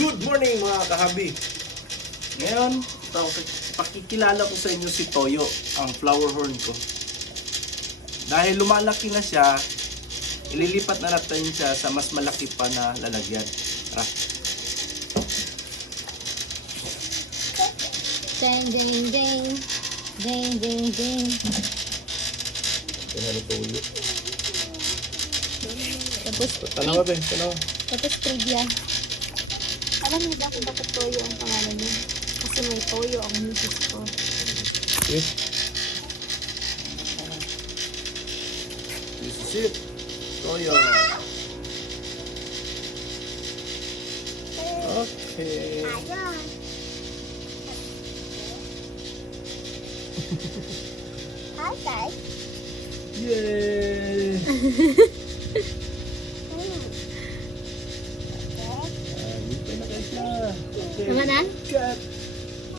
Good morning mga kahabi! Ngayon, pakikilala ko sa inyo si Toyo, ang flower horn ko. Dahil lumalaki na siya, ililipat na natin siya sa mas malaki pa na lalagyan. Tara. Ding, ding, ding. Ding, ding, ding. Ito na Toyo. Tanawa. Tapos trivia. Alam niyo ba kung bakit Toyo ang pangalan niya? Kasi may toyo ang misis ko. Okay. This is it. Toyo. Okay. Okay. Yay! Dito na guys na. Okay. Tama na? Cut.